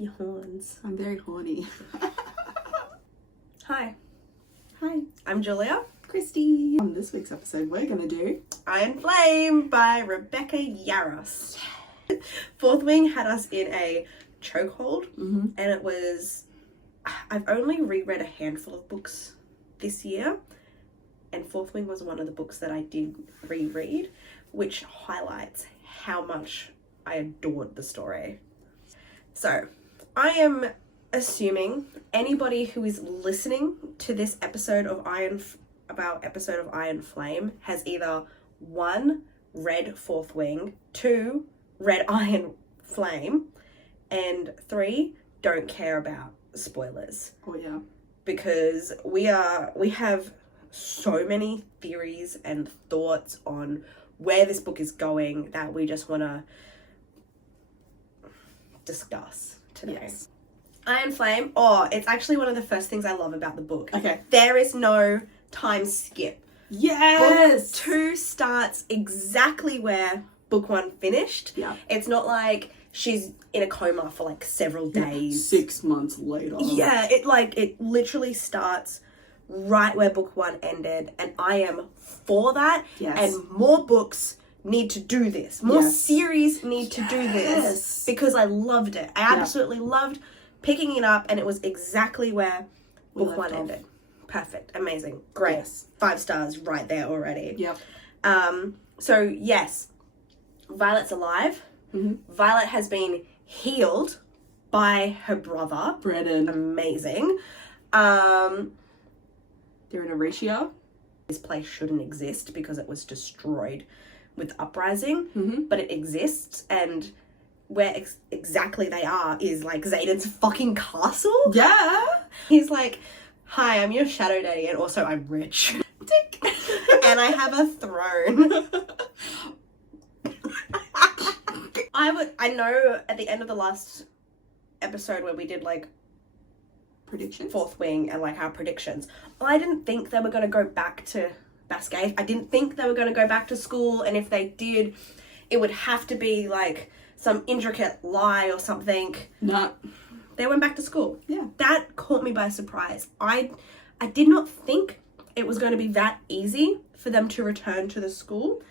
your horns. I'm very horny. Hi, Hi, I'm Julia. Kristie. On this week's episode, we're going to do Iron Flame by Rebecca Yarros. Fourth Wing had us in a chokehold, and it was... I've only reread a handful of books this year, and Fourth Wing was one of the books that I did reread, which highlights how much I adored the story. So, I am assuming anybody who is listening to this episode of Iron Flame has either 1, read Fourth Wing, 2, read Iron Flame, and 3, don't care about spoilers. Oh yeah. Because we have so many theories and thoughts on where this book is going that we just want to discuss today. Yes. Iron Flame, it's actually one of the first things I love about the book. Okay. There is no time skip. Yes! Book 2 starts exactly where book 1 finished. Yeah. It's not like she's in a coma for like several days. 6 months later. Yeah, it literally starts right where book 1 ended, and I am for that. Yes. And more books need to do this. More series need to do this because I loved it. I absolutely loved picking it up, and it was exactly where book 1 ended. Perfect. Amazing. Great. Yes. 5 stars right there already. Yep. So yes, Violet's alive. Violet has been healed by her brother. Brennan. Amazing. They're in a ratio. This place shouldn't exist because it was destroyed with Uprising, but it exists, and where exactly they are is like Xaden's fucking castle. Yeah. He's like, hi, I'm your shadow daddy, and also I'm rich. Dick. And I have a throne. I know at the end of the last episode where we did like Predictions? Fourth Wing and like our predictions, I didn't think they were going to go back to Basque. I didn't think they were going to go back to school, and if they did, it would have to be like some intricate lie or something. Nah. They went back to school. Yeah. That caught me by surprise. I did not think it was going to be that easy for them to return to the school.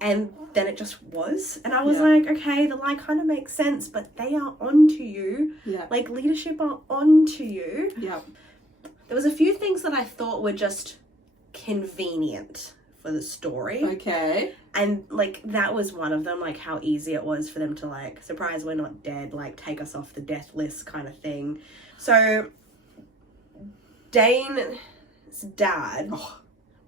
And then it just was. And I was like, okay, the lie kind of makes sense, but they are onto you. Yeah. Like, leadership are onto you. Yeah. There was a few things that I thought were just convenient for the story. Okay. And, like, that was one of them, like, how easy it was for them to, like, surprise, we're not dead, like, take us off the death list kind of thing. So, Dane's dad,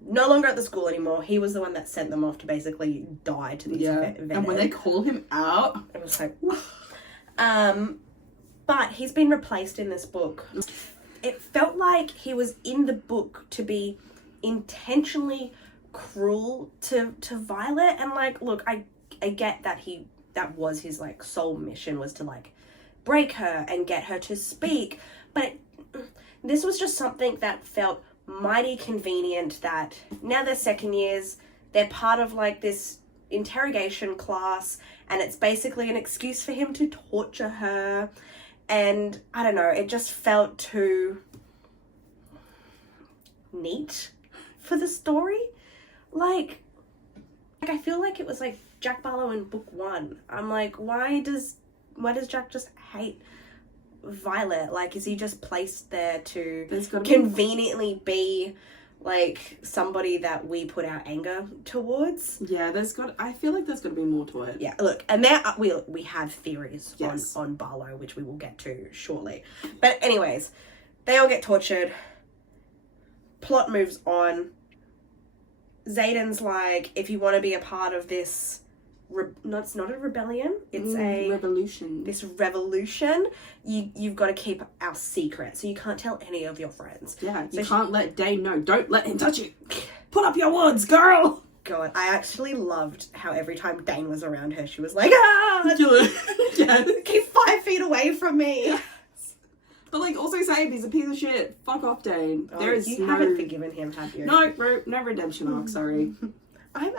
no longer at the school anymore. He was the one that sent them off to basically die to these venom. And when they call him out, it was like, but he's been replaced in this book. It felt like he was in the book to be intentionally cruel to Violet, and like, look, I get that that was his like sole mission, was to like break her and get her to speak, but this was just something that felt mighty convenient, that now they're second years, they're part of like this interrogation class, and it's basically an excuse for him to torture her, and I don't know, it just felt too neat for the story. Like I feel like it was like Jack Barlow in book 1. I'm like, why does Jack just hate Violet? Like, is he just placed there to conveniently be like somebody that we put our anger towards? Yeah, I feel like there's got to be more to it. Yeah, look, and there we have theories on Barlow, which we will get to shortly. But anyways, they all get tortured. Plot moves on. Zayden's like, if you want to be a part of this, it's not a rebellion, it's a revolution. This revolution, you've got to keep our secret, so you can't tell any of your friends. Yeah, you can't let Dane know. Don't let him touch you. Put up your words, girl. God, I actually loved how every time Dane was around her, she was like, ah, keep 5 feet away from me. But like, also saying he's a piece of shit. Fuck off, Dane. Oh, you haven't forgiven him, have you? No redemption arc. Sorry. I'm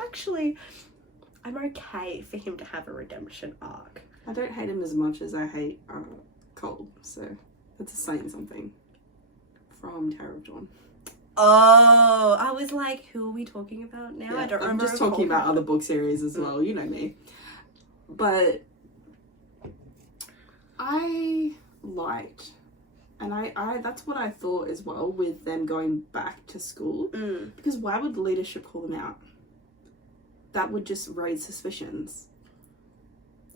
okay for him to have a redemption arc. I don't hate him as much as I hate cold. So that's saying something from Tower of Dawn. Oh, I was like, who are we talking about now? Yeah, I don't I'm remember. just talking about other book series as well. You know me. But I liked, and I that's what I thought as well with them going back to school. Because why would the leadership call them out? That would just raise suspicions.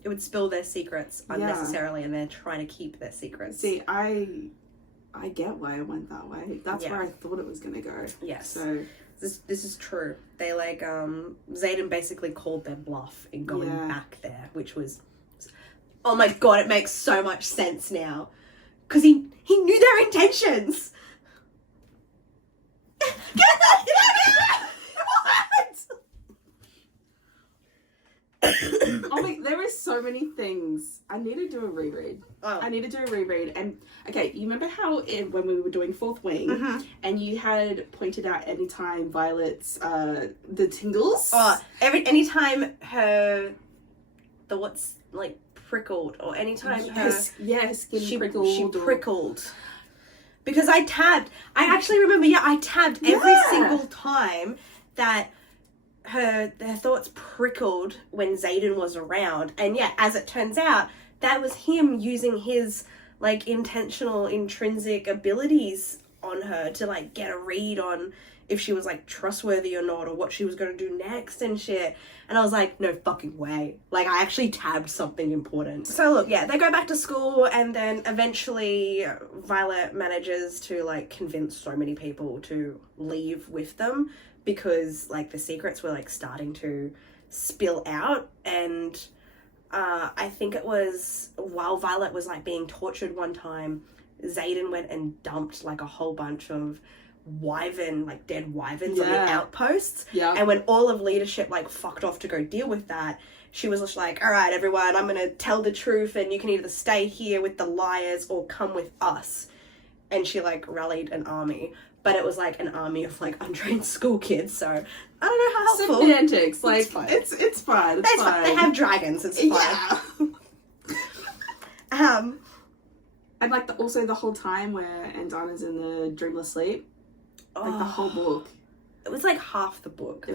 It would spill their secrets unnecessarily, and they're trying to keep their secrets. See, I get why it went that way. That's where I thought it was going to go. Yes. So this is true. They like Xaden basically called their bluff in going back there, which was, oh my god, it makes so much sense now, because he knew their intentions. I mean, there is so many things. I need to do a reread. And okay, you remember how when we were doing Fourth Wing, and you had pointed out anytime Violet's the tingles. Oh, anytime the what's like prickled, or anytime her skin prickled. She prickled. Because I actually remember, I tabbed every single time that her thoughts prickled when Xaden was around. And as it turns out, that was him using his like intentional intrinsic abilities on her to like get a read on if she was like trustworthy or not, or what she was going to do next and shit. And I was like, no fucking way. Like, I actually tabbed something important. So look, they go back to school, and then eventually Violet manages to like convince so many people to leave with them, because like the secrets were like starting to spill out. And I think it was while Violet was like being tortured one time, Xaden went and dumped like a whole bunch of dead wyverns on the outposts. And when all of leadership like fucked off to go deal with that, she was just like, all right, everyone, I'm gonna tell the truth, and you can either stay here with the liars or come with us. And she like rallied an army, but it was like an army of like untrained school kids, so I don't know how helpful. Semantics, like it's fine. It's fine. They have dragons, it's fine. And like also the whole time where Andana's in the dreamless sleep, like the whole book. It was like half the book.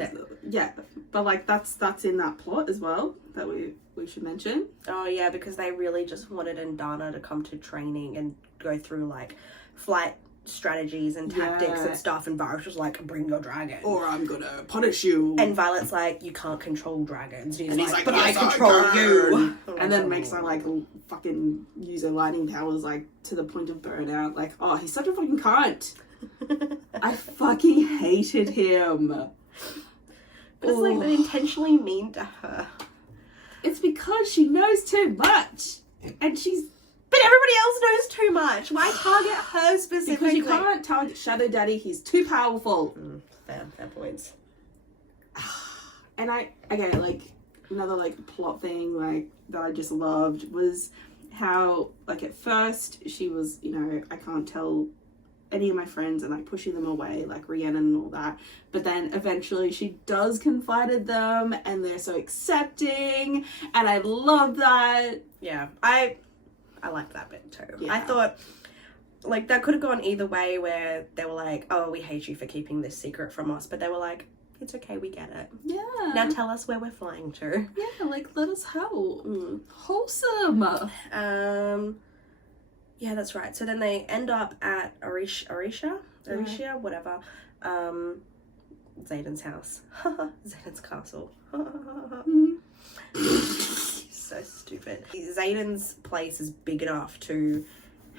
But like that's in that plot as well that we should mention. Oh yeah, because they really just wanted Andana to come to training and go through like flight strategies and tactics and stuff, and Varys was like, bring your dragon or I'm gonna punish you. And Violet's like, you can't control dragons. And he's like, but yes, I control you. And then makes her like fucking use her lightning powers like to the point of burnout. Like, oh, he's such a fucking cunt. I fucking hated him. But it's like intentionally mean to her. It's because she knows too much, and she's. But everybody else knows too much. Why target her specifically? Because you can't target Shadow Daddy. He's too powerful. Fair points. And like another like plot thing like that I just loved was how like at first she was, I can't tell any of my friends, and like pushing them away, like Rhiannon and all that. But then eventually she does confide in them, and they're so accepting, and I love that. Yeah, I liked that bit too. Yeah. I thought like that could have gone either way, where they were like, oh, we hate you for keeping this secret from us, but they were like, it's okay, we get it. Yeah. Now tell us where we're flying to. Yeah, like let us help. Wholesome. Yeah, that's right. So then they end up at Orisha, whatever. Xaden's house. Xaden's castle. So stupid. Xaden's place is big enough to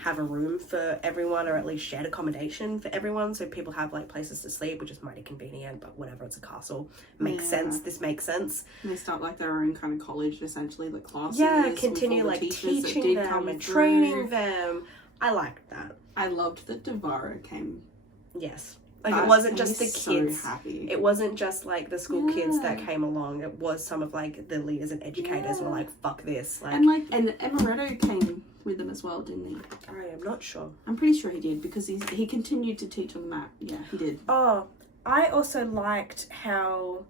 have a room for everyone, or at least shared accommodation for everyone, so people have like places to sleep, which is mighty convenient, but whatever, it's a castle. Makes sense. This makes sense. And they start like their own kind of college, essentially, like classes. Yeah, continue like teaching them and training them. I liked that. I loved that Devara came. Yes. Like, it wasn't just the kids. So happy. It wasn't just like the school kids that came along. It was some of like the leaders and educators were like, fuck this. Like, and Amaretto came with them as well, didn't he? I am not sure. I'm pretty sure he did, because he continued to teach on the map. Yeah, he did. Oh, I also liked how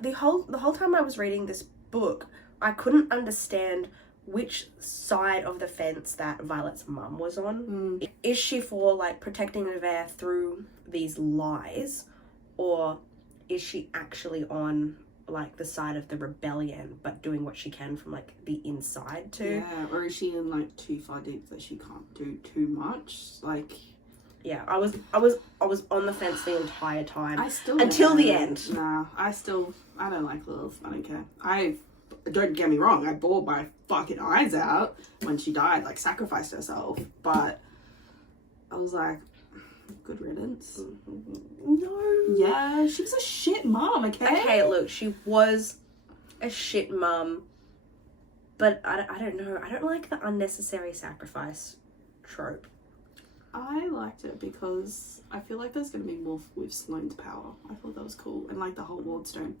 the whole time I was reading this book, I couldn't understand which side of the fence that Violet's mum was on. Is she for, like, protecting Nevaeh through these lies, or is she actually on, like, the side of the rebellion but doing what she can from, like, the inside too? Yeah, or is she in, like, too far deep that she can't do too much? Like, yeah, I was on the fence the entire time. I still until the end. Nah, I don't like Lilith. I don't care. Don't get me wrong, I bawled my fucking eyes out when she died, like, sacrificed herself, but I was like, good riddance. No. Yeah, she was a shit mom, okay? Okay, look, she was a shit mum, but I don't know. I don't like the unnecessary sacrifice trope. I liked it because I feel like there's going to be more with Sloane's power. I thought that was cool. And, like, the whole Wardstone.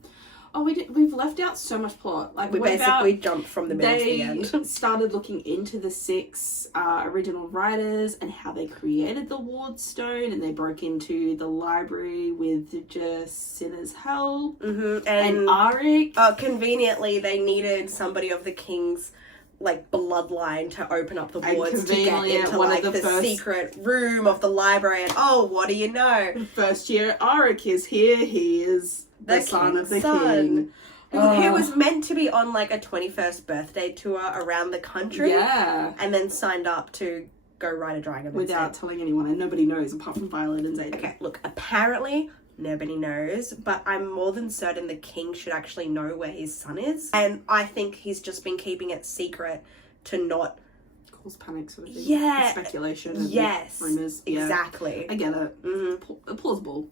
Oh, we've left out so much plot. Like, we basically jumped from the middle to the end. They started looking into the 6 original writers and how they created the Wardstone, and they broke into the library with just Cinna's help and Arik. Conveniently, they needed somebody of the king's, like, bloodline to open up the wards to get into, like, the secret room of the library, and what do you know? First year Arik is here. He is the son of the king. Who was meant to be on, like, a 21st birthday tour around the country. Yeah. And then signed up to go ride a dragon. Without telling anyone, and nobody knows apart from Violet and Xaden. Okay, look, apparently nobody knows, but I'm more than certain the king should actually know where his son is. And I think he's just been keeping it secret to not cause panic sort of thing. Yeah. And speculation. And yes. Rumors. Yeah. Exactly. I get it. Plausible.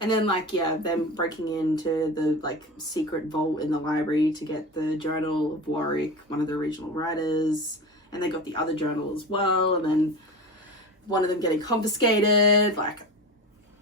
And then, like, yeah, them breaking into the, like, secret vault in the library to get the journal of Warwick, one of the original writers. And they got the other journal as well. And then one of them getting confiscated. Like,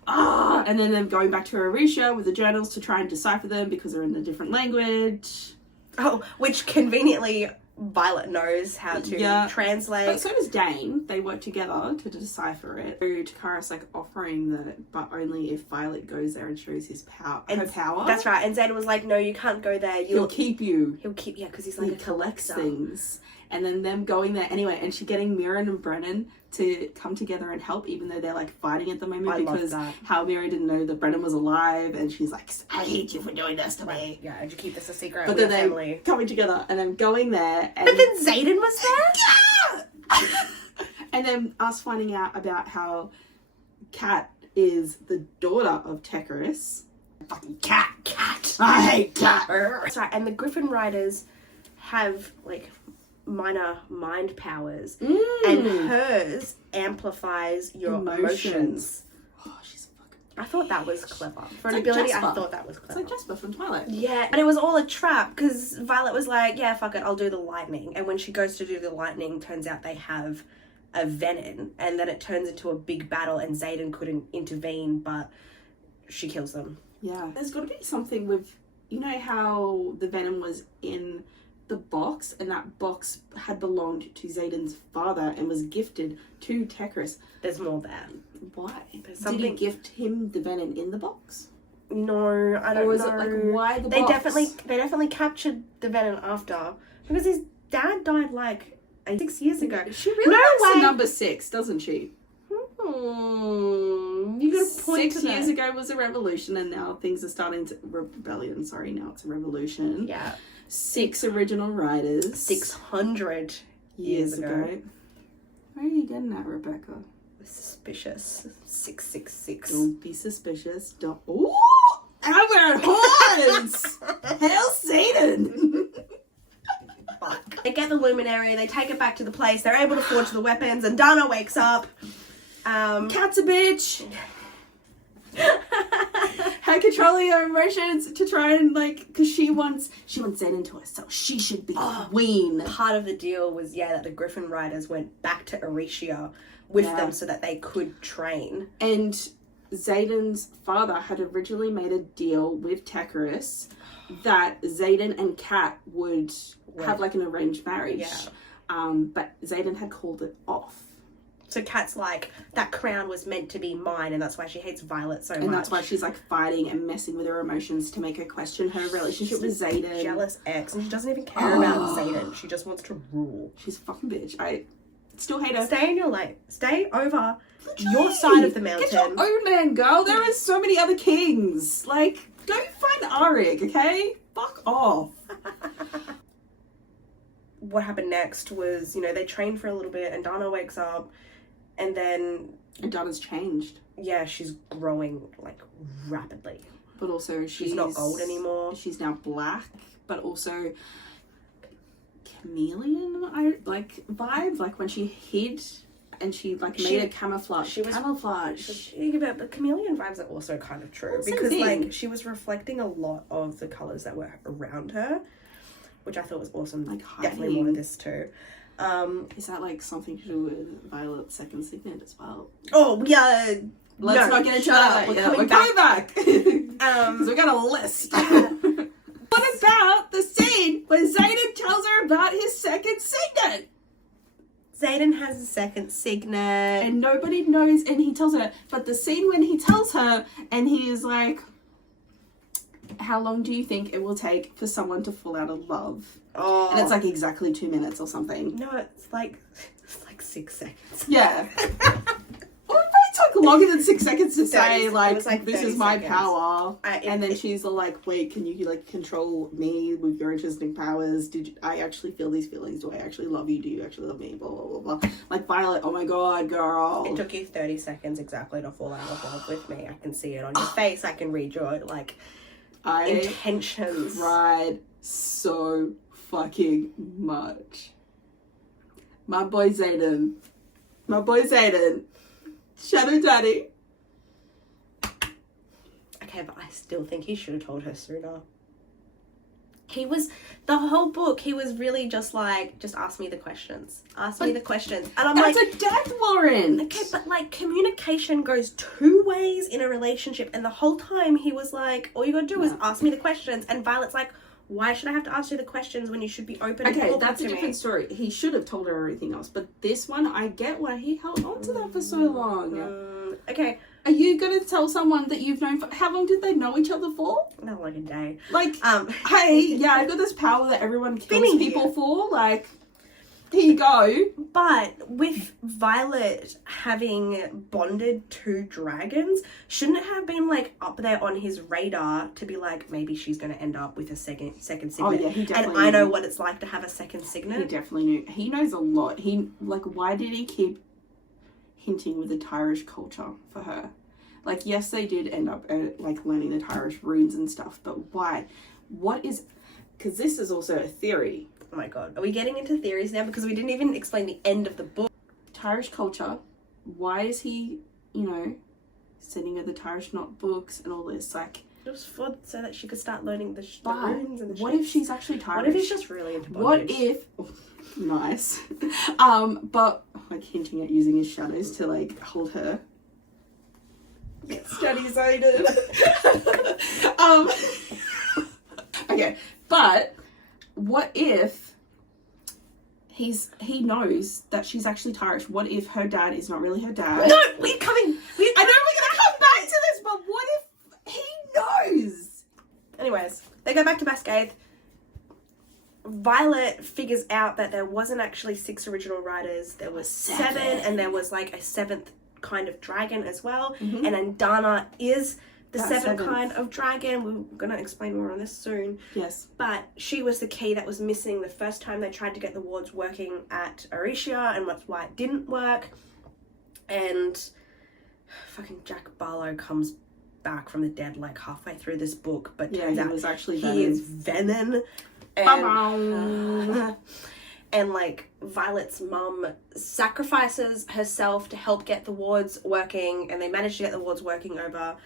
and then them going back to Orisha with the journals to try and decipher them because they're in a different language. Oh, which conveniently Violet knows how to translate. But so does Dane. They work together to decipher it. So Takara's, like, offering but only if Violet goes there and shows her power. That's right. And Xaden was like, no, you can't go there. He'll keep you. Yeah, because he's like he collects things. And then them going there anyway, and she getting Mirren and Brennan to come together and help, even though they're, like, fighting at the moment because how Mirren didn't know that Brennan was alive, and she's like, I hate you for doing this to me. Yeah, and you keep this a secret. But then they coming together and then going there. And but then Xaden was there? Yeah! And then us finding out about how Kat is the daughter of Tekaris. Fucking Kat. I hate Kat. That's right, and the Griffin Riders have, like, minor mind powers, and hers amplifies your emotions. Oh, she's a fucking I thought that was clever. For an ability, Jasper. I thought that was clever. It's like Jasper from Twilight. Yeah, but it was all a trap, because Violet was like, yeah, fuck it, I'll do the lightning. And when she goes to do the lightning, turns out they have a venom, and then it turns into a big battle, and Xaden couldn't intervene, but she kills them. Yeah. There's got to be something with, you know how the venom was in the box, and that box had belonged to Xaden's father and was gifted to Tekaris. There's more there. Why? Did he gift him the venom in the box? No, I don't know. Or is it like, why the box? They definitely captured the venom after, because his dad died like 6 years ago. She really likes the number 6, doesn't she? You got a point. 6 years ago was a revolution, and now things are starting to rebellion. Sorry, now it's a revolution. Yeah. 6 original writers. 600 years ago. Where are you getting at, Rebecca? Suspicious. 666. Don't be suspicious. Don't. Ooh! I'm wearing horns! Hail Satan! Fuck. They get the luminary, they take it back to the place, they're able to forge the weapons, and Dana wakes up. Cat's a bitch! Her controlling her emotions to try and, like, because she wants Xaden to herself. She should be queen. Part of the deal was, that the Griffin Riders went back to Orisha with them so that they could train. And Xaden's father had originally made a deal with Tekaris that Xaden and Kat would have, like, an arranged marriage. Yeah. But Xaden had called it off. So Kat's like, that crown was meant to be mine, and that's why she hates Violet so much. And that's why she's like fighting and messing with her emotions to make her question her relationship with Xaden. Jealous ex, and she doesn't even care about Xaden. She just wants to rule. She's a fucking bitch. I still hate her. Stay in your lane. Stay over your side of the mountain. Get your own man, girl. There are so many other kings. Like, go find Arik, okay? Fuck off. What happened next was, you know, they trained for a little bit, and Dana wakes up, and then... And Dana's changed. Yeah, she's growing, like, rapidly. But also she's not gold anymore. She's now black, but also chameleon, vibes. Like, when she hid and she, like, made a camouflage. She was... Camouflage. But chameleon vibes are also kind of true. Well, because, like, she was reflecting a lot of the colours that were around her, which I thought was awesome. Like, definitely wanted this too. Is that like something to do with Violet's second signet as well? Oh yeah. Let's not get into that. We're coming back. Because we got a list. What about the scene when Xaden tells her about his second signet? Xaden has a second signet. And nobody knows, and he tells her, but the scene when he tells her, and he is like, how long do you think it will take for someone to fall out of love? Oh. And it's like exactly 2 minutes or something. No, it's like 6 seconds. Yeah. Well, it probably took longer than 6 seconds to say, like this is my seconds. Power. And then she's all like, wait, can you like control me with your interesting powers? I actually feel these feelings? Do I actually love you? Do you actually love me? Blah, blah, blah, blah. Like, Violet, oh my god, girl. It took you 30 seconds exactly to fall out of love with me. I can see it on your face. I can read your, like, intentions. Cried so fucking much. My boy Xaden. Shadow Daddy. Okay, but I still think he should have told her sooner. He was, the whole book, he was really just like, just ask me the questions. And I'm like... That's a death warrant! Okay, but like, communication goes 2 ways in a relationship, and the whole time he was like, all you gotta do is ask me the questions, and Violet's like, why should I have to ask you the questions when you should be open and talking that's to a me? different story. He should have told her everything else, but this one, I get why he held on to that for so long. Okay. Are you going to tell someone that you've known for... How long did they know each other for? Not like a day. Like, hey, yeah, I've got this power that everyone kills people for. Like, here you go. But with Violet having bonded 2 dragons, shouldn't it have been, like, up there on his radar to be like, maybe she's going to end up with a second signet? Oh, yeah, he definitely And I know what it's like to have a second signet. He definitely knew. He knows a lot. Why did he keep hinting with the Tyrish culture for her? Like, yes, they did end up like learning the Tyrish runes and stuff, but why? What is... Because this is also a theory. Oh my god, are we getting into theories now? Because we didn't even explain the end of the book. Tyrish culture, why is he, sending her the Tyrish notebooks and all this? Like, it was so that she could start learning the runes and the what if she's actually Tyrish? What if he's just really into bondage? What if... Oh, nice. But, like, hinting at using his shadows to, like, hold her. Study Xaden. Okay, but what if he knows that she's actually Tyrish? What if her dad is not really her dad? No, I know we're gonna come back to this, but what if he knows? Anyways, they go back to Basgaith. Violet figures out that there wasn't actually 6 original riders. There was 7, and there was like a 7th kind of dragon as well. Mm-hmm. And then Dana is the 7th kind of dragon. We're going to explain more on this soon. Yes. But she was the key that was missing the first time they tried to get the wards working at Aricia, and that's why it didn't work. And fucking Jack Barlow comes back from the dead like halfway through this book, but turns out was actually he is Venom. And like Violet's mum sacrifices herself to help get the wards working, and they manage to get the wards working over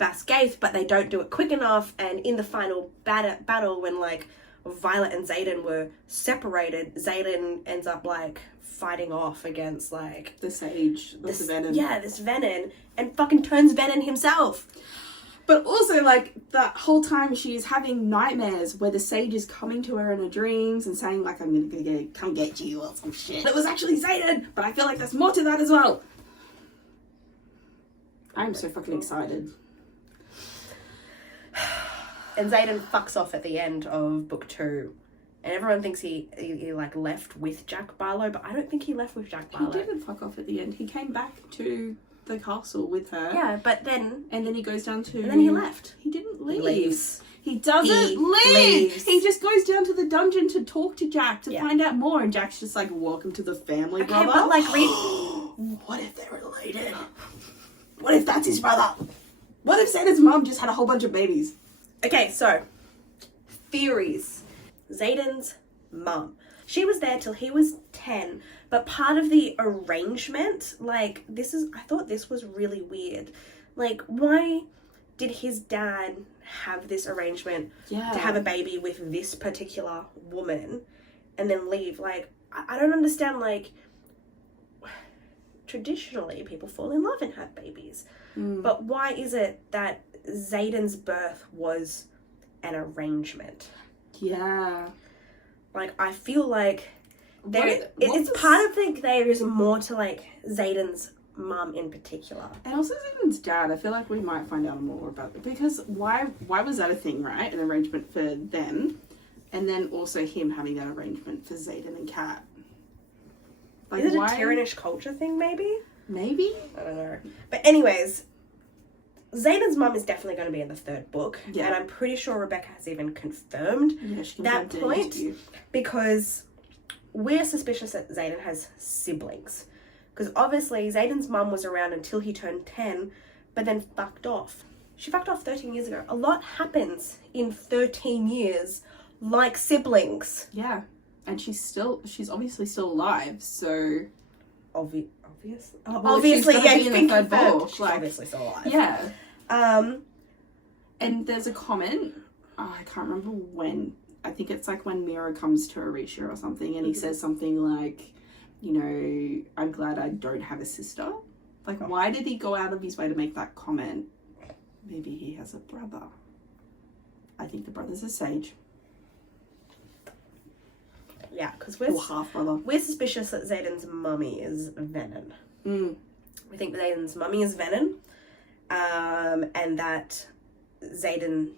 Basgaith, but they don't do it quick enough. And in the final battle, when like Violet and Xaden were separated, Xaden ends up like fighting off against like the sage, this Venom. Yeah, this Venom, and fucking turns Venom himself. But also, like, that whole time she's having nightmares where the sage is coming to her in her dreams and saying, like, I'm gonna come get you or some shit. It was actually Xaden, but I feel like there's more to that as well. I'm so fucking excited. And Xaden fucks off at the end of book 2. And everyone thinks he like left with Jack Barlow, but I don't think he left with Jack Barlow. He didn't fuck off at the end. He came back to the castle with her. Yeah, but then... And then he goes down to... And then he left. He didn't leave. He leaves. He doesn't leave. He just goes down to the dungeon to talk to Jack to find out more. And Jack's just like, welcome to the family, okay, brother. But like, read... What if they're related? What if that's his brother? What if Xaden's mom just had a whole bunch of babies? Okay, so... Theories. Xaden's mum. She was there till he was 10, but part of the arrangement, like, I thought this was really weird. Like, why did his dad have this arrangement to have a baby with this particular woman and then leave? Like, I don't understand, like, traditionally people fall in love and have babies. But why is it that Xaden's birth was an arrangement? Yeah. Like, I feel like it's part of there is more to, like, Xaden's mum in particular. And also Xaden's dad, I feel like we might find out more about it. Because why was that a thing, right? An arrangement for them. And then also him having that arrangement for Xaden and Kat. Like, is it a Tyranish culture thing, maybe? Maybe? I don't know. But anyways, Xaden's mum is definitely going to be in the 3rd book. Yeah. And I'm pretty sure Rebecca has even confirmed that point. Because we're suspicious that Xaden has siblings. Because obviously Xaden's mum was around until he turned 10, but then fucked off. She fucked off 13 years ago. A lot happens in 13 years, like siblings. Yeah. And she's obviously still alive, so... Obviously, yeah, it's been confirmed. She's obviously still alive. Yeah. And there's a comment, I can't remember when, I think it's like when Mira comes to Orisha or something, and he says something like, you know, I'm glad I don't have a sister. Like, why did he go out of his way to make that comment? Maybe he has a brother. I think the brother's a sage. Yeah, because or half-brother. We're suspicious that Xaden's mummy is Venom. We think Xaden's mummy is Venom, and that Xaden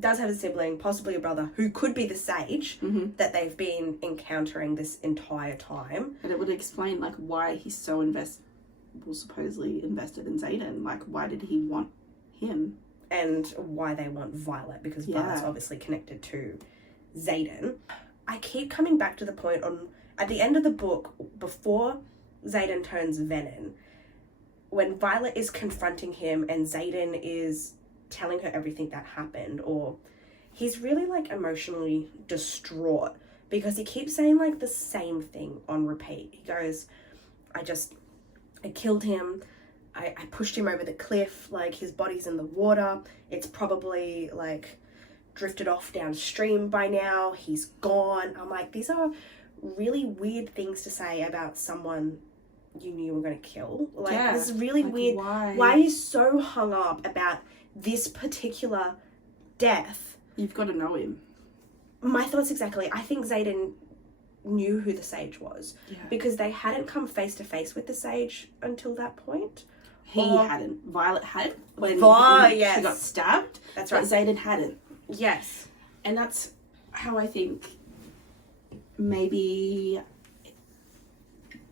does have a sibling, possibly a brother, who could be the sage that they've been encountering this entire time. And it would explain, like, why he's so supposedly invested in Xaden. Like, why did he want him? And why they want Violet, because Violet's obviously connected to Xaden. I keep coming back to the point at the end of the book, before Xaden turns Venom, when Violet is confronting him and Xaden is telling her everything that happened, or he's really, like, emotionally distraught because he keeps saying, like, the same thing on repeat. He goes, I killed him. I pushed him over the cliff. Like, his body's in the water. It's probably, like, drifted off downstream by now. He's gone. I'm like, these are really weird things to say about someone you knew you were going to kill. Like, this is really weird. Why are you so hung up about this particular death? You've got to know him. My thoughts exactly. I think Xaden knew who the sage was because they hadn't come face to face with the sage until that point. He hadn't. Violet had when she got stabbed. That's right. But Xaden hadn't. Yes. And that's how I think maybe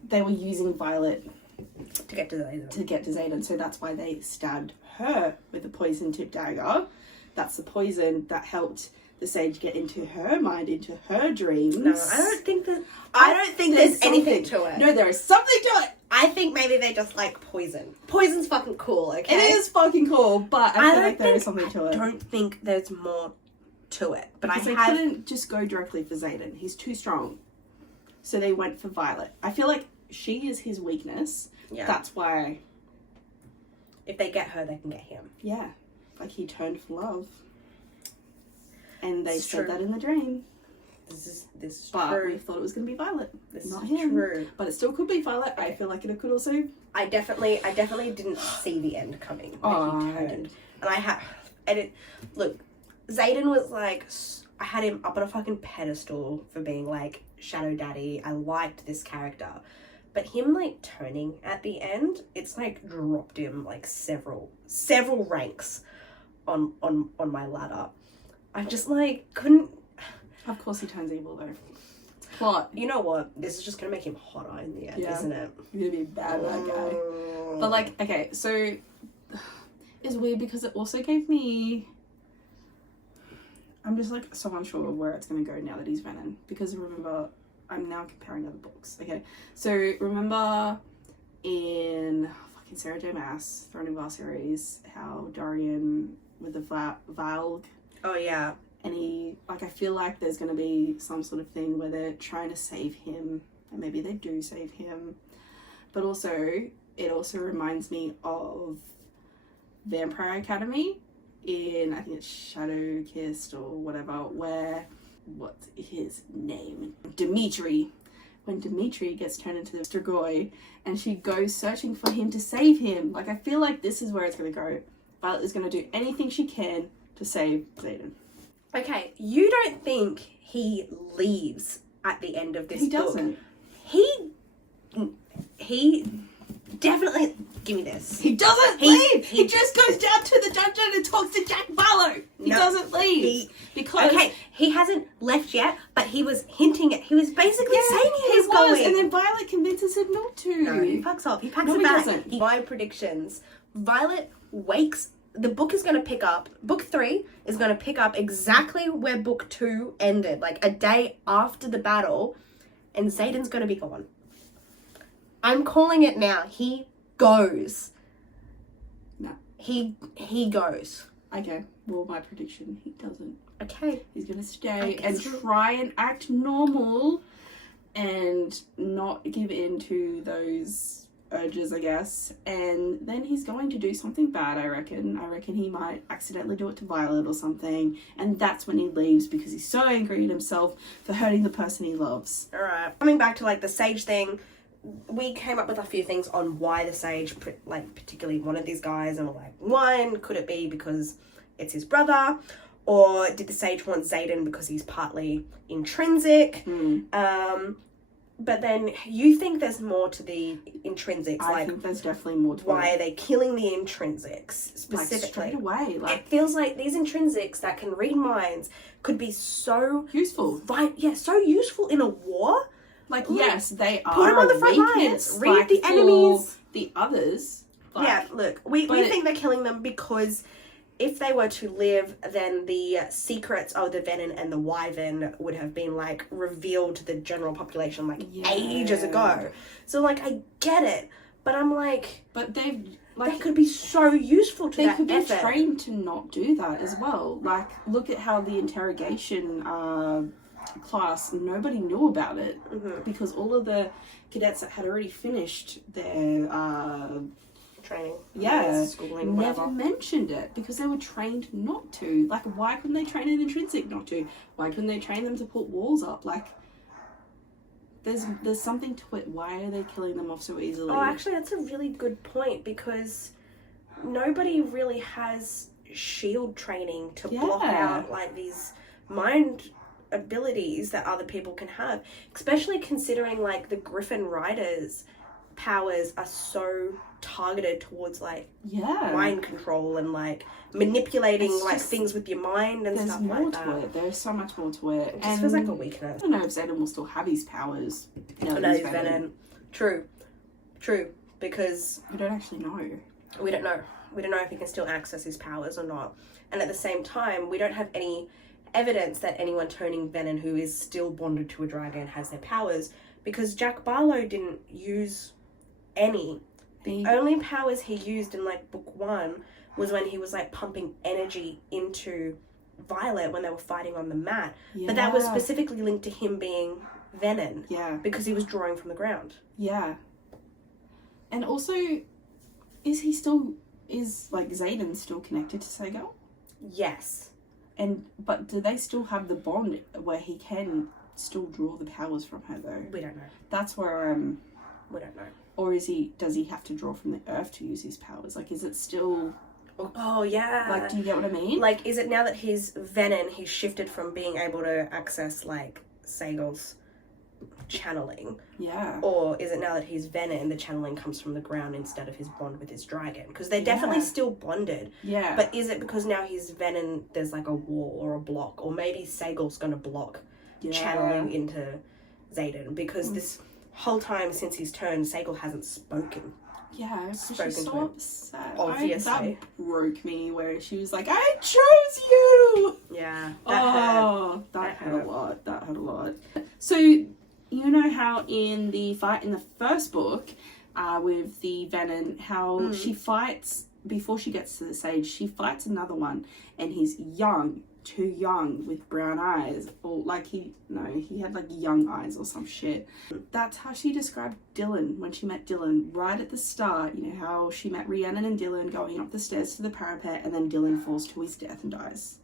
they were using Violet to get to Xaden. So that's why they stabbed her with the poison tip dagger. That's the poison that helped the sage get into her mind, into her dreams. No, I don't think there's anything to it. No, there is something to it. I think maybe they just like poison. Poison's fucking cool, okay? It is fucking cool, but I feel like there is something to it. I don't think there's more to it. But because they couldn't just go directly for Xaden. He's too strong. So they went for Violet. I feel like she is his weakness. Yeah. That's why. If they get her, they can get him. Yeah. Like, he turned for love. And they said that in the dream. This is but true. We thought it was going to be Violet. This not is him. True. But it still could be Violet. I feel like it could also. I definitely didn't see the end coming. Oh, he turned. And Look, Xaden was like, I had him up on a fucking pedestal for being like Shadow Daddy. I liked this character. But him like turning at the end, it's like dropped him like several ranks on my ladder. I just like couldn't. Of course he turns evil though. Plot. You know what? This is just gonna make him hotter in the end, isn't it? He's gonna be a bad guy. But like, okay, so it's weird because it also gave me. I'm just like so unsure of where it's gonna go now that he's Venom, because remember, I'm now comparing other books. Okay, so remember in fucking Sarah J. Maas Throne of Glass series how Dorian with the Valg. Oh yeah. And he, like, I feel like there's going to be some sort of thing where they're trying to save him, and maybe they do save him. But also, it also reminds me of Vampire Academy in, I think it's Shadow Kissed or whatever, where, what's his name? Dimitri. When Dimitri gets turned into the Strigoi, and she goes searching for him to save him. Like, I feel like this is where it's going to go. Violet is going to do anything she can to save Xaden. Okay, you don't think he leaves at the end of this book? He doesn't. He definitely... Give me this. He doesn't leave! He just goes down to the dungeon and talks to Jack Barlow! He doesn't leave! Because... Okay, he hasn't left yet, but he was hinting at... He was basically saying he was going. And then Violet convinces him not to. No, he fucks off. He packs it back. Doesn't. My predictions. Violet wakes... The book is going to pick up, book 3 is going to pick up exactly where book 2 ended, like a day after the battle, and Xaden's going to be gone. I'm calling it now. He goes. No. He goes. Okay, well, my prediction, he doesn't. Okay. He's going to stay and try and act normal and not give in to those urges, I guess, and then he's going to do something bad. I reckon he might accidentally do it to Violet or something, and that's when he leaves because he's so angry at himself for hurting the person he loves. All right, coming back to like the sage thing, we came up with a few things on why the sage like particularly wanted these guys, and we're like, one, could it be because it's his brother, or did the sage want Xaden because he's partly intrinsic? But then you think there's more to the intrinsics. I think there's definitely more to why are they killing the intrinsics specifically? Like straight away. Like, it feels like these intrinsics that can read minds could be so useful. So useful in a war. Like, yes, they are. Put them on the front lines. Read the enemies. The others. Like, yeah, look, we think they're killing them because if they were to live, then the secrets of the Venom and the Wyvern would have been, like, revealed to the general population, like, ages ago. So, like, I get it. But I'm like... But they've... Like, they could be so useful to that effort. They could be trained to not do that as well. Like, look at how the interrogation class, nobody knew about it. Because all of the cadets that had already finished their... training. Yeah. Schooling, never mentioned it because they were trained not to. Like, why couldn't they train an intrinsic not to? Why couldn't they train them to put walls up? Like, there's something to it. Why are they killing them off so easily? Oh, actually, that's a really good point because nobody really has shield training to block out, like, these mind abilities that other people can have. Especially considering, like, the Griffin Riders' powers are so targeted towards like mind control and like manipulating like things with your mind and stuff like that. There's more to it. There's so much more to it. It just feels like a weakness. I don't know if Xaden will still have his powers. No, he's Venom. True. Because we don't actually know. We don't know. We don't know if he can still access his powers or not. And at the same time, we don't have any evidence that anyone turning Venom who is still bonded to a dragon has their powers because Jack Barlow didn't use any. The only powers he used in like book 1 was when he was like pumping energy into Violet when they were fighting on the mat. Yeah. But that was specifically linked to him being Venom. Yeah. Because he was drawing from the ground. Yeah. And also, is Xaden still connected to Seagull? Yes. But do they still have the bond where he can still draw the powers from her though? We don't know. That's where we don't know. Or does he have to draw from the earth to use his powers? Like, is it still... Oh, yeah. Like, do you get what I mean? Like, is it now that he's venom, he's shifted from being able to access, like, Sagal's channeling? Yeah. Or is it now that he's venom, the channeling comes from the ground instead of his bond with his dragon? Because they're definitely still bonded. Yeah. But is it because now he's venom, there's, like, a wall or a block? Or maybe Sagal's going to block channeling into Xaden? Because this whole time since he's turned, Sagal hasn't spoken. Yeah, Spoken she's to so him. upset. Obviously. That broke me, where she was like, I chose you! Yeah. That hurt a lot. That hurt a lot. So, you know how in the fight in the first book, with the Venom, how she fights, before she gets to the sage, she fights another one, and he's young, too young, with brown eyes, or like he had like young eyes or some shit. That's how she described Dylan when she met Dylan right at the start. You know how she met Rhiannon and Dylan going up the stairs to the parapet, and then Dylan falls to his death and dies.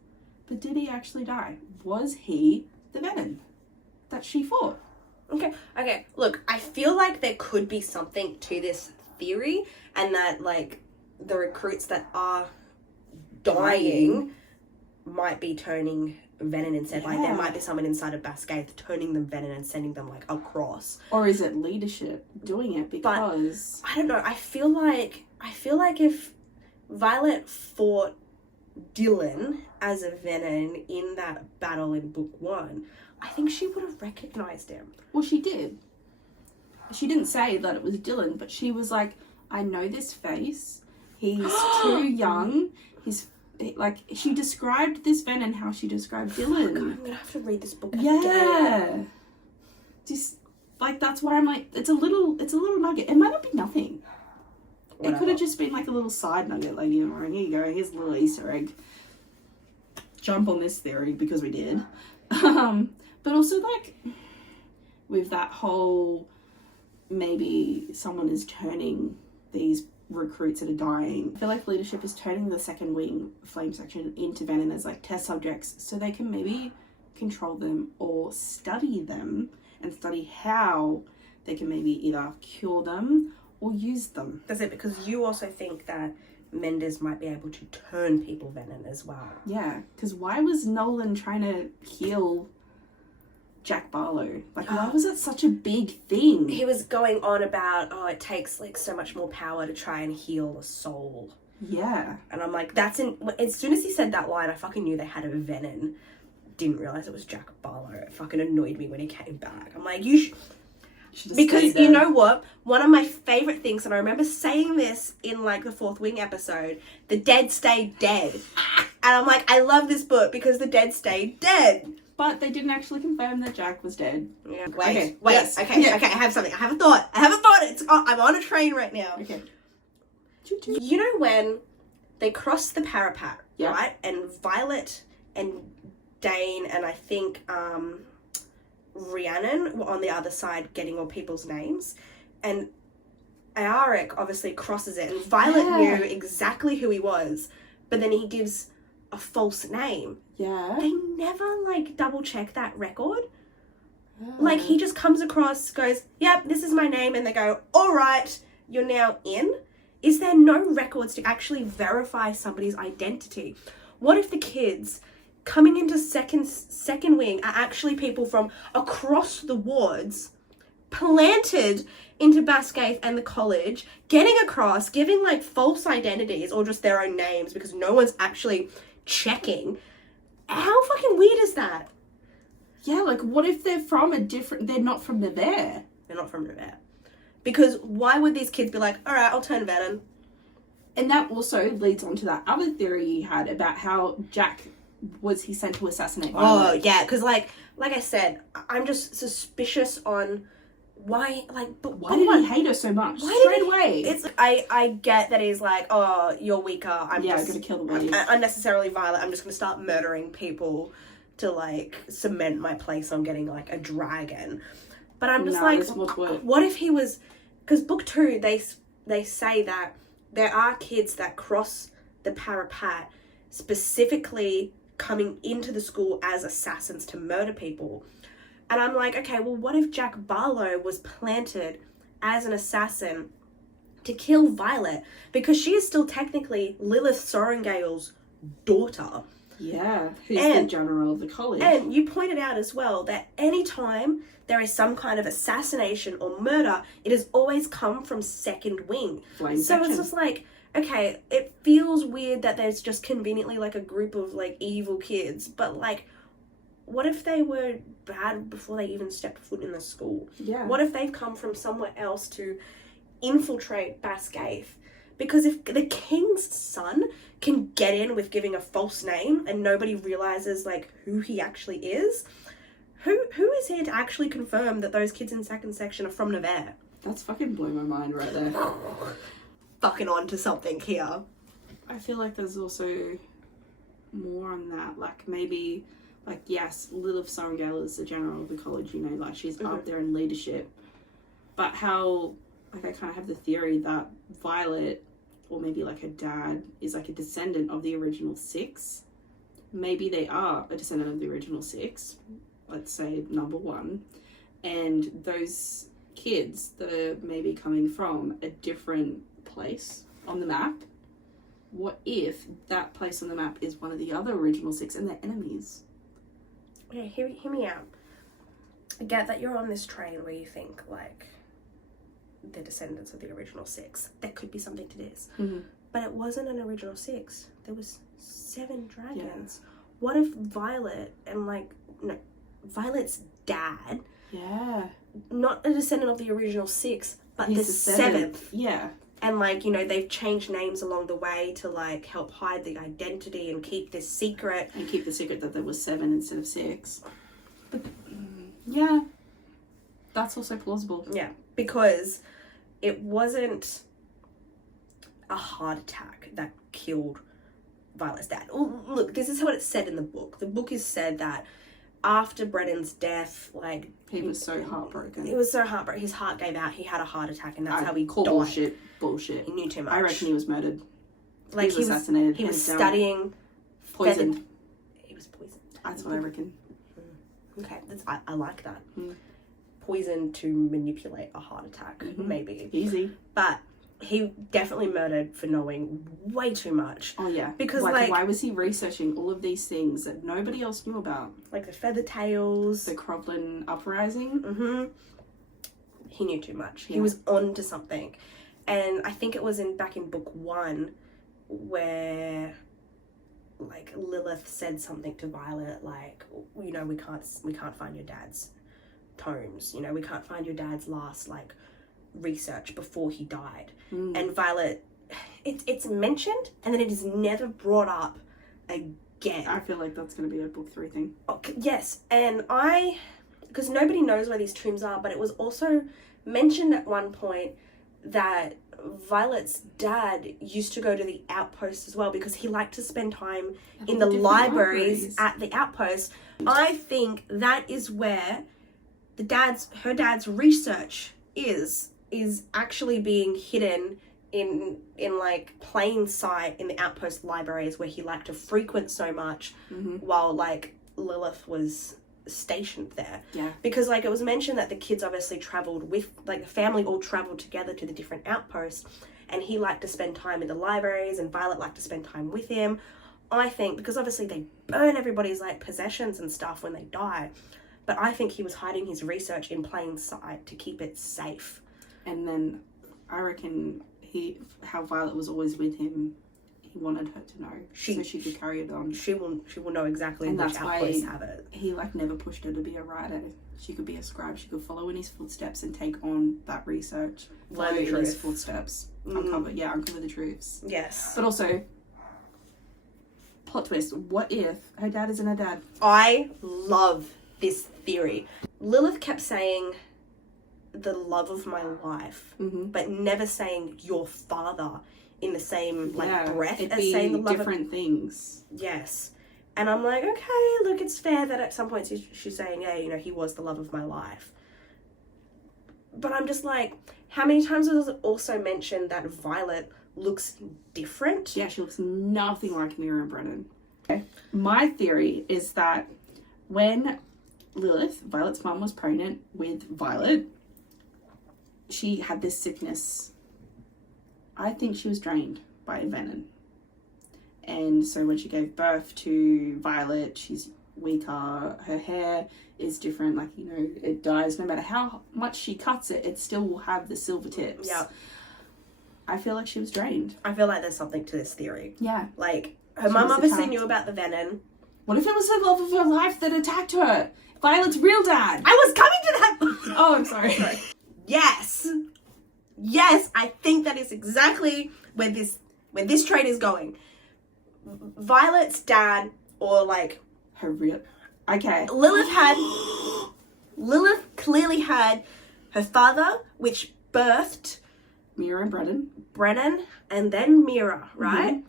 But did he actually die? Was he the Venom that she fought? Okay, look, I feel like there could be something to this theory, and that, like, the recruits that are dying might be turning venom instead. Like, there might be someone inside of Bascaith turning them venom and sending them, like, across. Or is it leadership doing it? Because I don't know, I feel like if Violet fought Dylan as a venom in that battle in book 1, I think she would have recognized him. Well, she did. She didn't say that it was Dylan, but she was like, I know this face. He's too young. He's like, she described this venom how she described Dylan. God, I'm gonna have to read this book again. Yeah. Just like, that's why I'm like, it's a little nugget. It might not be nothing. Whatever. It could have just been like a little side nugget, like, you know, here you go, here's a little Easter egg. Jump on this theory because we did. But also, like, with that whole, maybe someone is turning these recruits that are dying. I feel like leadership is turning the second wing flame section into venom as, like, test subjects, so they can maybe control them or study them and study how they can maybe either cure them or use them. That's it, because you also think that Mendes might be able to turn people venom as well. Yeah, because why was Nolan trying to heal Jack Barlow? Like, why was that such a big thing? He was going on about, it takes, like, so much more power to try and heal a soul. Yeah. And I'm like, as soon as he said that line, I fucking knew they had a venom. Didn't realise it was Jack Barlow. It fucking annoyed me when he came back. I'm like, because you know what? One of my favourite things, and I remember saying this in, like, the Fourth Wing episode, the dead stay dead. And I'm like, I love this book because the dead stay dead. But they didn't actually confirm that Jack was dead. Yeah. Okay. I have something. I have a thought. I'm on a train right now. Okay. You know when they cross the parapet, right? And Violet and Dane and I think Rhiannon were on the other side getting all people's names, and Aaric obviously crosses it, and Violet knew exactly who he was, but then he gives a false name. Yeah. They never, like, double check that record. Like, he just comes across, goes, yep, this is my name, and they go, all right, you're now in. Is there no records to actually verify somebody's identity? What if the kids coming into second wing are actually people from across the wards, planted into Bascaith and the college, getting across, giving, like, false identities or just their own names because no one's actually checking? How fucking weird is that? Yeah, like, what if they're not from the Bear? They're not from Rebecca. Because why would these kids be like, all right, I'll turn venom? And that also leads on to that other theory you had about how Jack was he sent to assassinate Violet. Oh, yeah, because, like I said, I'm just suspicious on why, like, but why did he hate her so much straight away? It's, I get that he's like, oh, you're weaker, I'm gonna kill the wave. unnecessarily violent, I'm just gonna start murdering people to, like, cement my place on getting, like, a dragon. But I'm just what if he was, because book 2, they say that there are kids that cross the parapet specifically coming into the school as assassins to murder people. And I'm like, okay, well, what if Jack Barlow was planted as an assassin to kill Violet because she is still technically Lilith Sorrengail's daughter. Yeah, who's the general of the college. And you pointed out as well that anytime there is some kind of assassination or murder, it has always come from second wing. Flame so section. It's just like, okay, it feels weird that there's just conveniently like a group of like evil kids, but like, what if they were bad before they even stepped foot in the school? Yeah. What if they've come from somewhere else to infiltrate Basgaith? Because if the king's son can get in with giving a false name and nobody realizes like who he actually is, who is here to actually confirm that those kids in second section are from Nevers? That's fucking blew my mind right there. Fucking on to something here. I feel like there's also more on that. Like maybe, like yes, Lilith Sorrengail is the general of the college. You know, like she's up there in leadership. But how, like I kind of have the theory that Violet, or maybe like her dad, is like a descendant of the original 6. Maybe they are a descendant of the original 6. Let's say number 1. And those kids that are maybe coming from a different place on the map, what if that place on the map is one of the other original 6 and they're enemies? Yeah, hear me out. I get that you're on this train where you think like the descendants of the original 6. There could be something to this. Mm-hmm. But it wasn't an original 6. There was 7 dragons. Yeah. What if Violet and Violet's dad, not a descendant of the original 6, but the 7th. Yeah. And they've changed names along the way to help hide the identity and keep this secret. And keep the secret that there was 7 instead of 6. But yeah, that's also plausible. Yeah, because it wasn't a heart attack that killed Violet's dad. Well, look, this is what it's said in the book. The book is said that after Brennan's death, he was so heartbroken. He was so heartbroken. His heart gave out. He had a heart attack, and that's how he died. Bullshit. He knew too much. I reckon he was murdered. He was assassinated. He was studying. Poisoned. He was poisoned. That's what I reckon. Okay, I like that. Mm. Poison to manipulate a heart attack, maybe. Easy. But he definitely murdered for knowing way too much. Oh, yeah. Because, why was he researching all of these things that nobody else knew about? Like the feather tails. The Croflin uprising. Mm-hmm. He knew too much. Yeah. He was on to something. And I think it was back in book 1 where Lilith said something to Violet we can't find your dad's tomes. We can't find your dad's last research before he died. And Violet, it's mentioned and then it is never brought up again. I feel like that's going to be a book 3 thing. Okay, yes, and because nobody knows where these tombs are, but it was also mentioned at one point that Violet's dad used to go to the outpost as well because he liked to spend time in the libraries at the outpost. I think that is where her dad's research is actually being hidden in plain sight in the outpost libraries where he liked to frequent so much while Lilith was stationed there. Yeah. Because it was mentioned that the kids obviously traveled with the family all traveled together to the different outposts and he liked to spend time in the libraries and Violet liked to spend time with him. I think because obviously they burn everybody's possessions and stuff when they die, but I think he was hiding his research in plain sight to keep it safe. And then I reckon how Violet was always with him, he wanted her to know so she could carry it on. She will know exactly which outposts have it. He never pushed her to be a writer. She could be a scribe. She could follow in his footsteps and take on that research. Follow in his footsteps. Uncover the truths. Yes. But also, plot twist, what if her dad isn't her dad? I love this theory. Lilith kept saying the love of my life, but never saying your father in the same breath as saying the love different things. Yes. And I'm okay, look, it's fair that at some point she's saying, yeah, he was the love of my life. But I'm just how many times was it also mentioned that Violet looks different? Yeah, she looks nothing like Mira and Brennan. Okay. My theory is that when Lilith, Violet's mum, was pregnant with Violet, she had this sickness I think she was drained by venom. And so when she gave birth to Violet, she's weaker. Her hair is different. Like, you know, it dyes. No matter how much she cuts it, it still will have the silver tips. Yeah. I feel like she was drained. I feel like there's something to this theory. Yeah. Like, her mum obviously knew about the venom. What if it was the love of her life that attacked her? Violet's real dad. I was coming to that. Oh, I'm sorry. Yes. Yes, I think that is exactly where this trade is going. Violet's dad, or like Her real... Okay. Lilith clearly had her father, which birthed Mira and Brennan, and then Mira, right? Mm-hmm.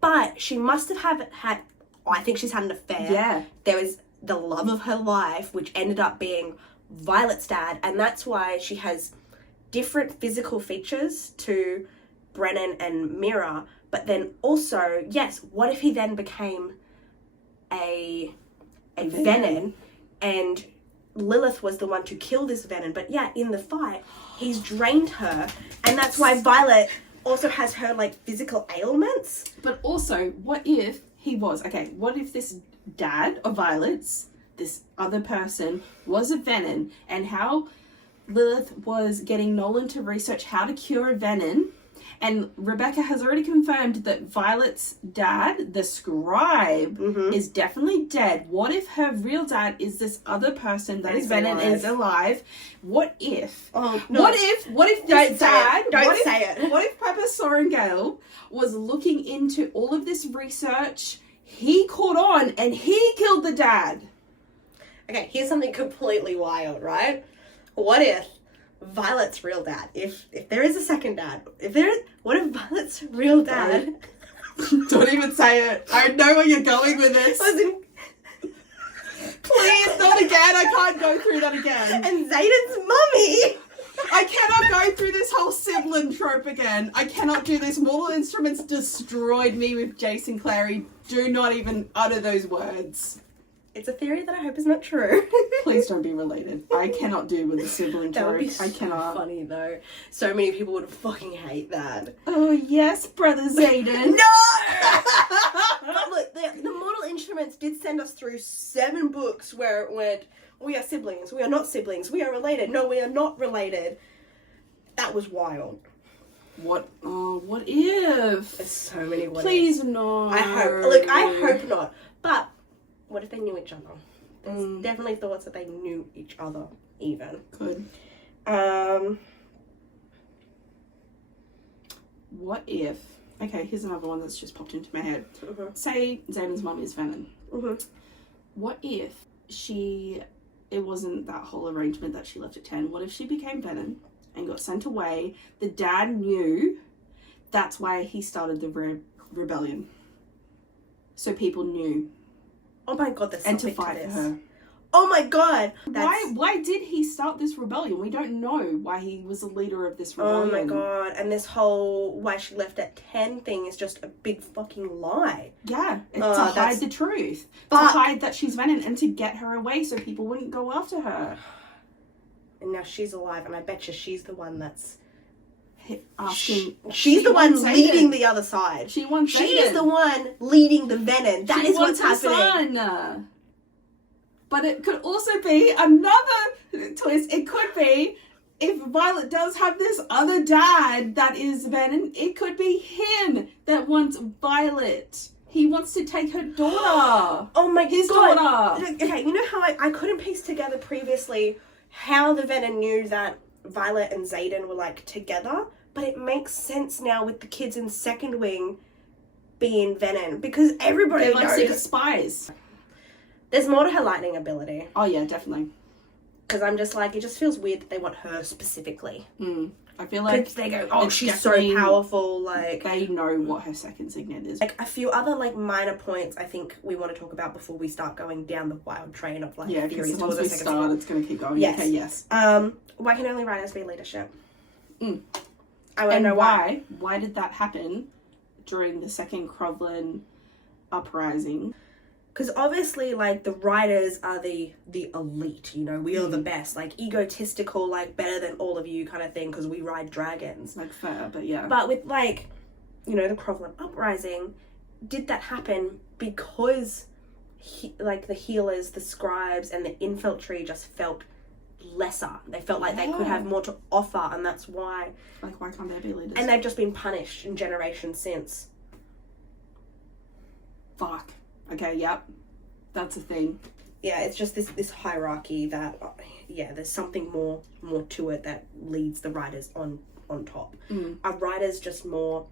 But she must have had, I think she's had an affair. Yeah. There was the love of her life, which ended up being Violet's dad, and that's why she has different physical features to Brennan and Mira. But then also, yes, what if he then became a venom, and Lilith was the one to kill this venom? But yeah, in the fight, he's drained her, and that's why Violet also has her, like, physical ailments. But also, what if he was... Okay, what if this dad of Violet's, this other person, was a venom, and how Lilith was getting Nolan to research how to cure a venom, and Rebecca has already confirmed that Violet's dad, the scribe, is definitely dead. What if her real dad is this other person that is venom and is alive? What if? Oh, no. What if this dad... Don't say it. What if Papa Sorrengail was looking into all of this research, he caught on, and he killed the dad? Okay, here's something completely wild, right? What if Violet's real dad, if there is a second dad, what if Violet's real dad... Don't even say it. I know where you're going with this. Please, not again. I can't go through that again. And Zayden's mummy. I cannot go through this whole sibling trope again. I cannot do this. Mortal Instruments destroyed me with Jason Clary. Do not even utter those words. It's a theory that I hope is not true. Please don't be related. I cannot do with the sibling trope. That would be so I cannot. Funny though. So many people would fucking hate that. Oh yes, brother Zayden. No! But look, the Mortal Instruments did send us through 7 books where it went, we are siblings, we are not siblings, we are related, no, we are not related. That was wild. What? Oh, what if? There's so many what Please ifs. No. I hope not. But what if they knew each other? There's definitely thoughts that they knew each other, even. Good. What if... Okay, here's another one that's just popped into my head. Say Zayden's mum is venom. What if it wasn't that whole arrangement that she left at 10. What if she became venom and got sent away? The dad knew. That's why he started the rebellion. So people knew. Oh my god, there's and something to fight to this. for her. Oh my god. Why did he start this rebellion? We don't know why he was the leader of this rebellion. Oh my god. And this whole why she left at 10 thing is just a big fucking lie. Yeah. It's to hide the truth. To hide that she's venom and to get her away so people wouldn't go after her. And now she's alive, and I bet you she's the one that's asking. She's the one leading the other side. She wants She is the one leading the venom. That is what's happening. Son. But it could also be another twist. It could be if Violet does have this other dad that is venom, it could be him that wants Violet. He wants to take her daughter. Oh my His god. daughter. Okay, you know how I couldn't piece together previously how the venom knew that Violet and Zayden were, like, together, but it makes sense now with the kids in Second Wing being venom, because everybody They're like knows. secret spies. There's more to her lightning ability. Oh yeah, definitely. Because I'm just like, it just feels weird that they want her specifically. I feel like they go, oh, she's so powerful, like... They know what her second signet is. Like, a few other, like, minor points I think we want to talk about before we start going down the wild train of, like, theories towards the second signet. It's going to keep going. Yes. Okay, yes. Why can only writers be leadership? I want to know why. Why did that happen during the second Crowlin uprising? Because obviously, like, the writers are the elite, you know, we are the best, like, egotistical, like, better than all of you kind of thing, because we ride dragons. Like, fair, but yeah. But with, like, you know, the Cromwell Uprising, did that happen because, the healers, the scribes, and the infantry just felt lesser? They felt like they could have more to offer, and that's why. Like, why can't there be leaders? And they've just been punished in generations since. Fuck. Okay, yep. That's a thing. Yeah, it's just this hierarchy that, there's something more to it that leads the writers on top. Are writers just more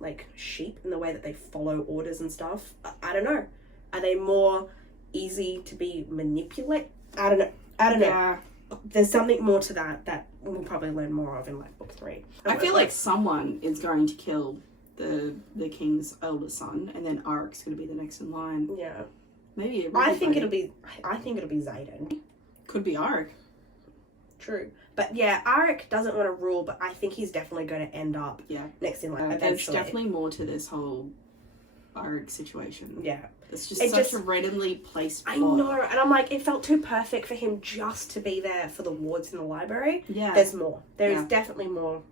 like sheep in the way that they follow orders and stuff? I don't know. Are they more easy to be manipulated? I don't know. There's something more to that we'll probably learn more of in like book 3. I feel like someone is going to kill the king's eldest son, and then Arik's going to be the next in line. Yeah. Maybe I think it'll be Xaden. Could be Arik. True. But yeah, Arik doesn't want to rule, but I think he's definitely going to end up next in line eventually. There's definitely more to this whole Arik situation. Yeah. It's just a randomly placed plot. I know, and I'm like, it felt too perfect for him just to be there for the wards in the library. Yeah. There's more. There is definitely more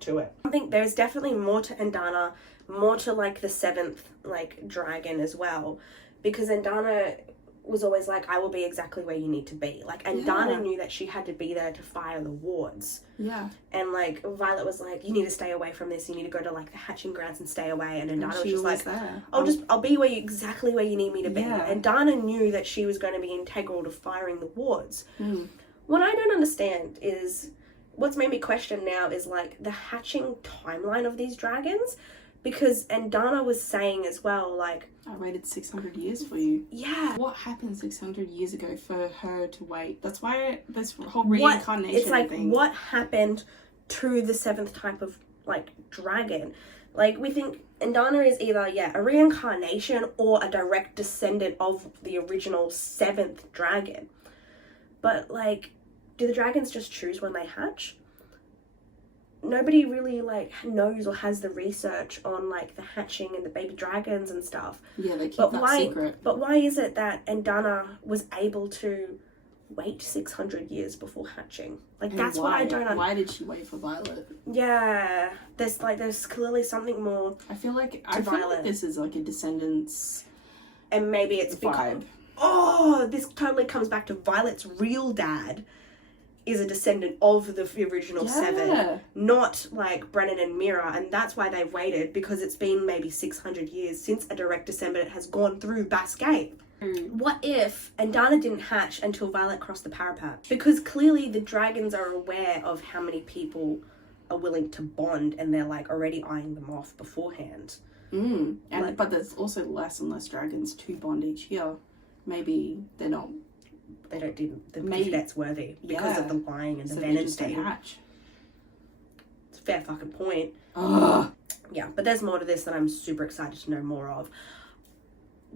to it. I think there's definitely more to Endana, more to like the 7th like dragon as well, because Endana was always like, I will be exactly where you need to be. Like, Endana knew that she had to be there to fire the wards. Yeah. And like Violet was like, you need to stay away from this. You need to go to like the hatching grounds and stay away. And Endana was just like, there. I'll be exactly where you need me to be. And Dana knew that she was going to be integral to firing the wards. What I don't understand is, what's made me question now is like the hatching timeline of these dragons, because Dana was saying as well, like, I waited 600 years for you. Yeah. What happened 600 years ago for her to wait? That's why this whole reincarnation it's like, thing. what happened to the 7th type of like dragon? Like, we think Endana is either a reincarnation or a direct descendant of the original 7th dragon. But like, do the dragons just choose when they hatch? Nobody really like knows or has the research on like the hatching and the baby dragons and stuff. Yeah, they keep that secret. But why is it that Endana was able to wait 600 years before hatching? Like, and that's what I don't understand. Why did she wait for Violet? Yeah, there's clearly something more. I feel like this is like a Descendants, and maybe it's vibe. This totally comes back to Violet's real dad is a descendant of the original 7, not like Brennan and Mira, and that's why they've waited, because it's been maybe 600 years since a direct descendant has gone through Basgate. What if Endana didn't hatch until Violet crossed the parapet? Because clearly the dragons are aware of how many people are willing to bond, and they're like already eyeing them off beforehand. But there's also less and less dragons to bond each year. Maybe they're not. They don't do the that's worthy because of the lying and the venom thing. It's a fair fucking point. Yeah, but there's more to this that I'm super excited to know more of.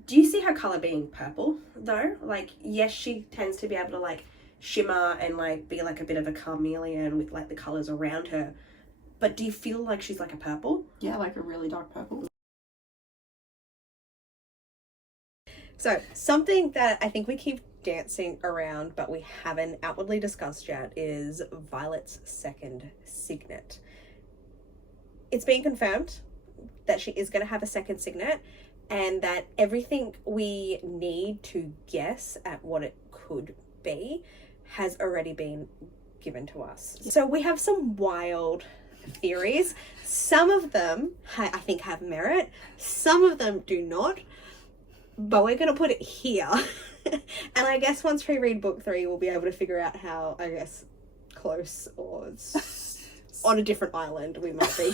Do you see her colour being purple though? Like, yes, she tends to be able to like shimmer and like be like a bit of a chameleon with like the colours around her. But do you feel like she's like a purple? Yeah, like a really dark purple. So, something that I think we keep dancing around but we haven't outwardly discussed yet is Violet's second signet. It's been confirmed that she is going to have a second signet, and that everything we need to guess at what it could be has already been given to us. So we have some wild theories. Some of them I think have merit, some of them do not, but we're going to put it here. And I guess once we read book 3, we'll be able to figure out how, I guess, close or on a different island we might be.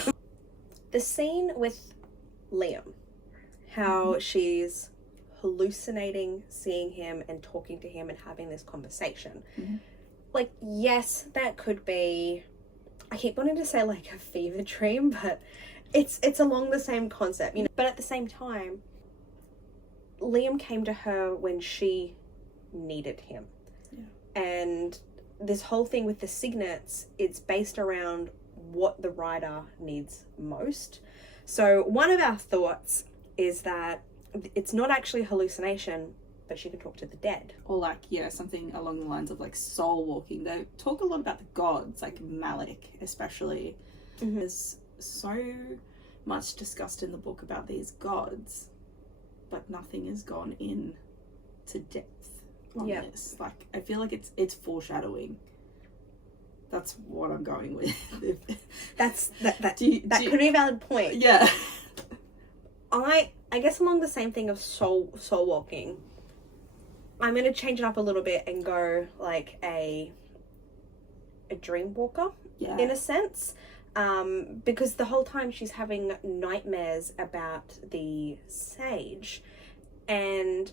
The scene with Liam, how she's hallucinating seeing him and talking to him and having this conversation. Like, yes, that could be, I keep wanting to say like a fever dream, but it's along the same concept, you know. But at the same time, Liam came to her when she needed him. And this whole thing with the signets, it's based around what the writer needs most. So one of our thoughts is that it's not actually hallucination, but she can talk to the dead. Or like, yeah, something along the lines of like soul walking. They talk a lot about the gods, like Malik especially. Mm-hmm. There's so much discussed in the book about these gods, but nothing has gone in to depth on this. Like, I feel like it's foreshadowing. That's what I'm going with. That could be a valid point. Yeah. I guess along the same thing of soul walking, I'm going to change it up a little bit and go like a dream walker, in a sense. Because the whole time she's having nightmares about the sage, and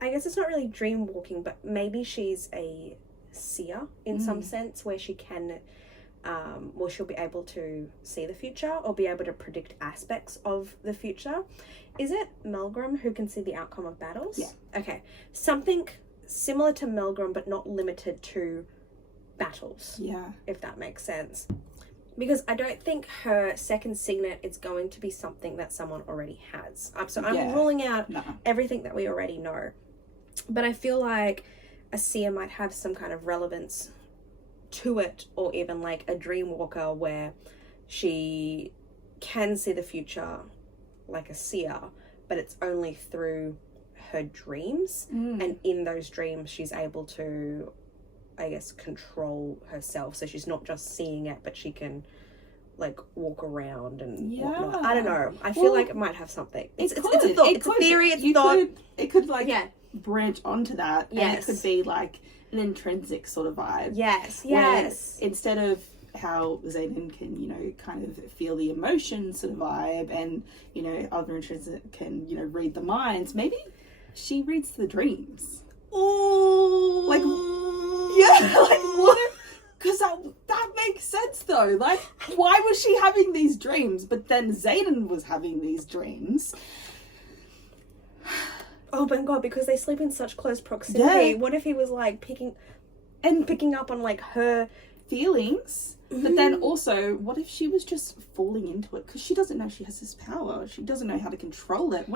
I guess it's not really dream walking, but maybe she's a seer in some sense, where she can she'll be able to see the future or be able to predict aspects of the future. Is it Melgrim who can see the outcome of battles? Yeah. Okay. Something similar to Melgrim, but not limited to battles. Yeah. If that makes sense. Because I don't think her second signet is going to be something that someone already has. So I'm ruling out everything that we already know. But I feel like a seer might have some kind of relevance to it, or even like a dream walker where she can see the future like a seer, but it's only through her dreams. And in those dreams she's able to, I guess, control herself. So she's not just seeing it, but she can like walk around and whatnot. I don't know. I feel like it might have something. It's a thought. It's a theory. It's a thought. It could like branch onto that. Yes. And it could be like an intrinsic sort of vibe. Yes. Instead of how Xaden can, you know, kind of feel the emotion sort of vibe, and, you know, other intrinsic can, you know, read the minds, maybe she reads the dreams. Oh, like, yeah, like what if, because that makes sense though. Like, why was she having these dreams, but then Xaden was having these dreams? Oh my god, because they sleep in such close proximity. Yeah. What if he was like picking up on like her feelings? But then also, what if she was just falling into it? Because she doesn't know she has this power. She doesn't know how to control it.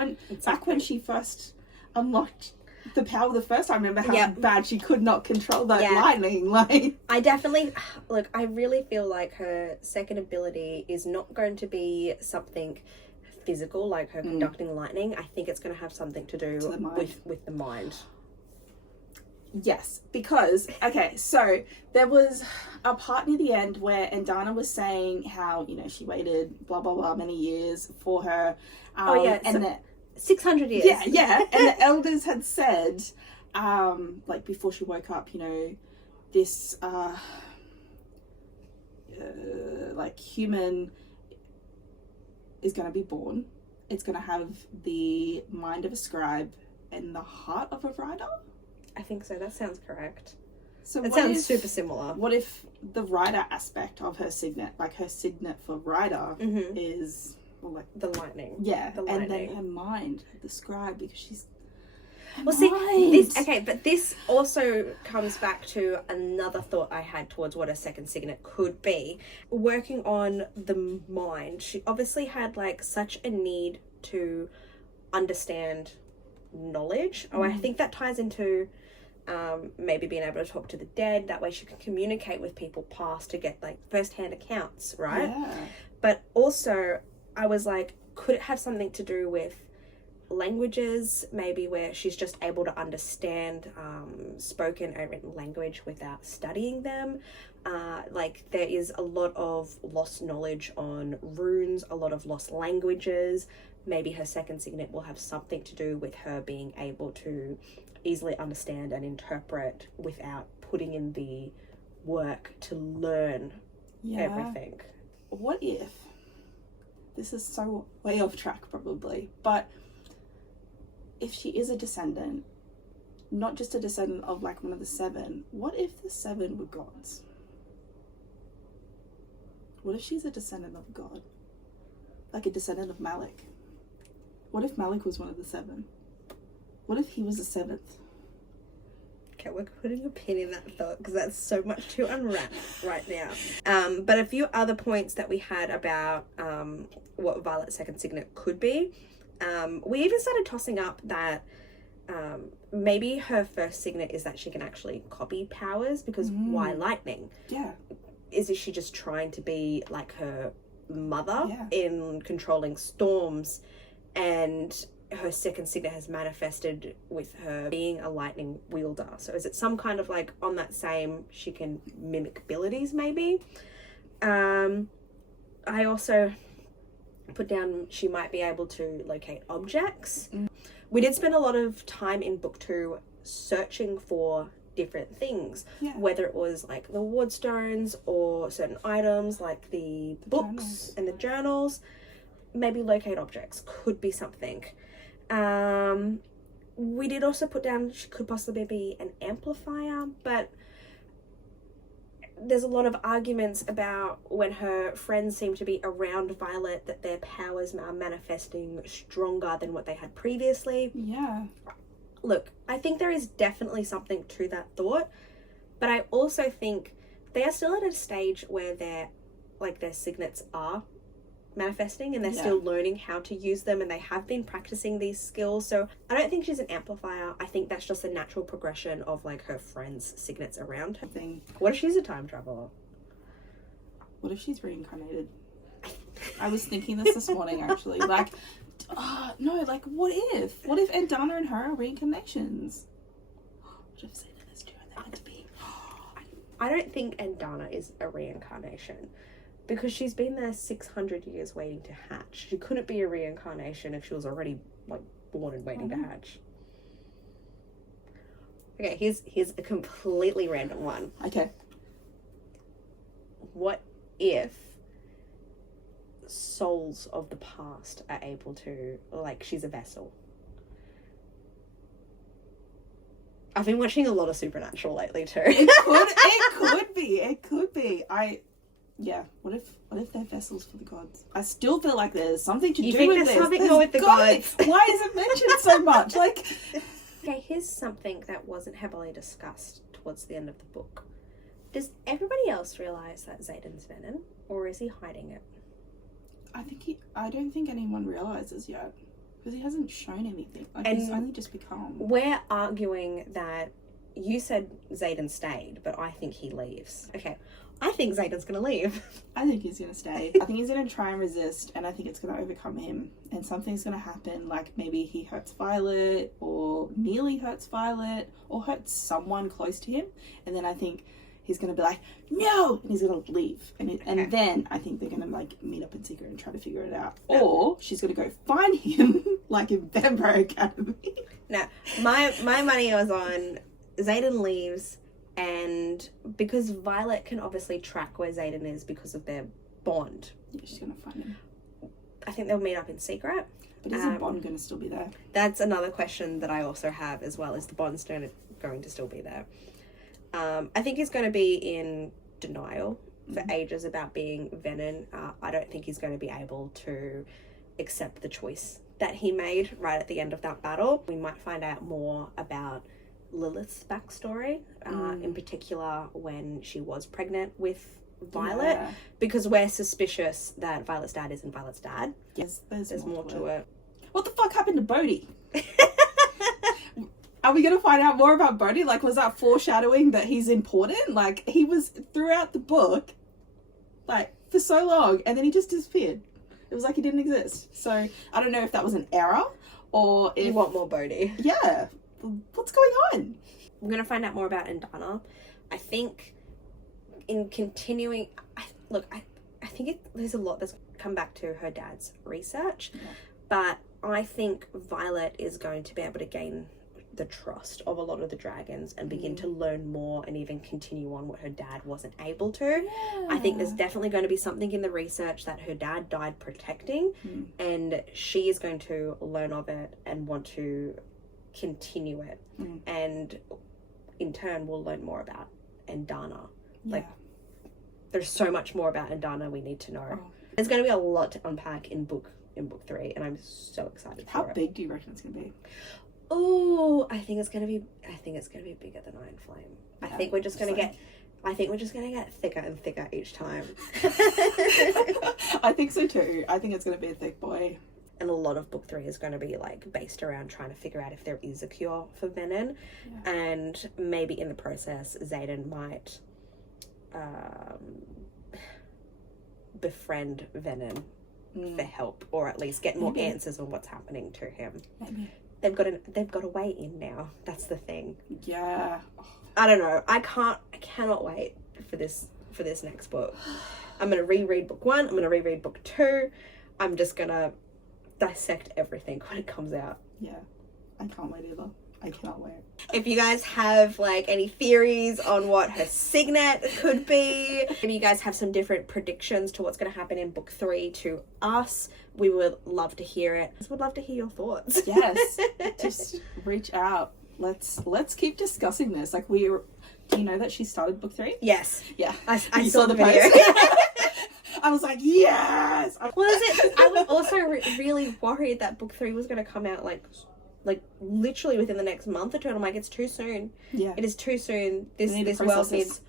Back when she first unlocked the power the first time, remember how bad she could not control that lightning? Like, I really feel like her second ability is not going to be something physical, like her conducting lightning. I think it's going to have something to do with the mind. Yes, because, okay, so there was a part near the end where Andana was saying how, you know, she waited blah, blah, blah many years for her. And so 600 years. Yeah. And the elders had said, like, before she woke up, you know, this, like, human is going to be born. It's going to have the mind of a scribe and the heart of a writer. I think so. That sounds correct. So it sounds super similar. What if the writer aspect of her signet, like her signet for writer, is like the lightning? Yeah, the lightning. And then her mind, the scribe, because she's. But this also comes back to another thought I had towards what a second signet could be. Working on the mind, she obviously had like such a need to understand knowledge. I think that ties into maybe being able to talk to the dead. That way she can communicate with people past to get like first-hand accounts, right? Yeah. But also I was like, could it have something to do with languages, maybe where she's just able to understand spoken and written language without studying them? Like there is a lot of lost knowledge on runes, a lot of lost languages. Maybe her second signet will have something to do with her being able to easily understand and interpret without putting in the work to learn everything. What if, this is so way off track probably, but if she is a descendant, not just a descendant of like one of the seven, what if the seven were gods? What if she's a descendant of a god? Like a descendant of Malik? What if Malik was one of the seven? What if he was the seventh? Okay, we're putting a pin in that thought because that's so much to unwrap right now. But a few other points that we had about what Violet's second signet could be. We even started tossing up that maybe her first signet is that she can actually copy powers, because why lightning? Yeah. Is she just trying to be like her mother Yeah. in controlling storms, and her second signet has manifested with her being a lightning wielder? So is it some kind of like on that same, she can mimic abilities maybe? I also put down she might be able to locate objects. We did spend a lot of time in book 2 searching for different things, whether it was like the ward stones or certain items like the books journals. And the journals. Maybe locate objects could be something. We did also put down she could possibly be an amplifier, but there's a lot of arguments about when her friends seem to be around Violet that their powers are manifesting stronger than what they had previously. Yeah. Look, I think there is definitely something to that thought, but I also think they are still at a stage where their signets are manifesting, and they're still learning how to use them, and they have been practicing these skills. So I don't think she's an amplifier. I think that's just a natural progression of like her friends' signets around her. What if she's a time traveler? What if she's reincarnated? I was thinking this morning actually. Like, no, like what if Endana and her are reincarnations? What if Zayden is too and they're meant to be? I don't think Endana is a reincarnation, because she's been there 600 years waiting to hatch. She couldn't be a reincarnation if she was already like born and waiting to hatch. Okay, here's a completely random one. Okay. What if souls of the past are able to, like, she's a vessel? I've been watching a lot of Supernatural lately too. It could be. Yeah, what if they're vessels for the gods? I still feel like there's something to do with this. You think there's something more with the gods? Why is it mentioned so much? Like, okay, here's something that wasn't heavily discussed towards the end of the book. Does everybody else realise that Zayden's Venom, or is he hiding it? I don't think anyone realises yet, because he hasn't shown anything. Like, And he's only just become. We're arguing that you said Zayden stayed, but I think he leaves. Okay, I think Zayden's gonna leave. I think he's gonna stay. I think he's gonna try and resist, and I think it's gonna overcome him, and something's gonna happen. Like maybe he hurts Violet, or nearly hurts Violet, or hurts someone close to him, and then I think he's gonna be like, no, and he's gonna leave, and then I think they're gonna like meet up in secret and try to figure it out, or she's gonna go find him like in Vampire Academy. No, my money was on Zayden leaves. And because Violet can obviously track where Zayden is because of their bond. Yeah, she's going to find him. I think they'll meet up in secret. But is the bond going to still be there? That's another question that I also have as well. Is the bond going to still be there? I think he's going to be in denial for ages about being Venom. I don't think he's going to be able to accept the choice that he made right at the end of that battle. We might find out more about Lilith's backstory, in particular when she was pregnant with Violet, because we're suspicious that Violet's dad isn't Violet's dad. Yes, there's more to it. What the fuck happened to Bodhi? Are we going to find out more about Bodhi? Like, was that foreshadowing that he's important? Like, he was throughout the book, like, for so long, and then he just disappeared. It was like he didn't exist. So, I don't know if that was an error, or if... You want more Bodhi. Yeah. What's going on? We're going to find out more about Endana. I think in continuing... I think there's a lot that's come back to her dad's research. Yeah. But I think Violet is going to be able to gain the trust of a lot of the dragons and begin to learn more and even continue on what her dad wasn't able to. Yeah. I think there's definitely going to be something in the research that her dad died protecting, and she is going to learn of it and want to continue it, and in turn we'll learn more about Endana. Like, there's so much more about Endana we need to know. There's going to be a lot to unpack in book 3, and I'm so excited for it. How big do you reckon it's going to be? Oh, I think it's going to be bigger than Iron Flame. I think we're just going to get thicker and thicker each time. I think so too. I think it's going to be a thick boy. and a lot of book 3 is going to be like based around trying to figure out if there is a cure for venin, and maybe in the process Xaden might befriend venin for help, or at least get more answers on what's happening to him. Maybe. They've got a way in now. That's the thing. Yeah. I don't know. I cannot wait for this next book. I'm gonna reread book 1. I'm gonna reread book 2. I'm just gonna dissect everything when it comes out. Yeah. I can't wait either. I cannot wait. If you guys have like any theories on what her signet could be, maybe you guys have some different predictions to what's going to happen in book 3 to us, we would love to hear it. Would love to hear your thoughts. Yes. Just reach out. Let's keep discussing this. Like, do you know that she started book 3? Yes. Yeah. I You saw the video. I was like, yes. Well, I was also really worried that book 3 was going to come out like literally within the next month or two, and I'm like, it's too soon. Yeah. It is too soon. This process world this. needs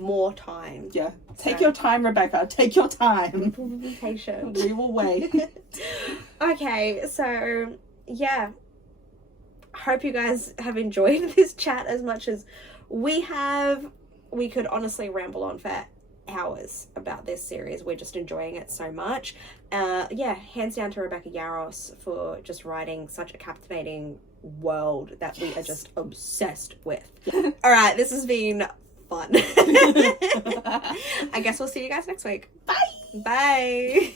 more time. Yeah. Take your time, Rebecca. Take your time. We'll be patient. We will wait. Okay, so yeah. Hope you guys have enjoyed this chat as much as we have. We could honestly ramble on for hours about this series. We're just enjoying it so much. Hands down to Rebecca Yarros for just writing such a captivating world that we are just obsessed with. All right, this has been fun. I guess we'll see you guys next week. Bye. Bye.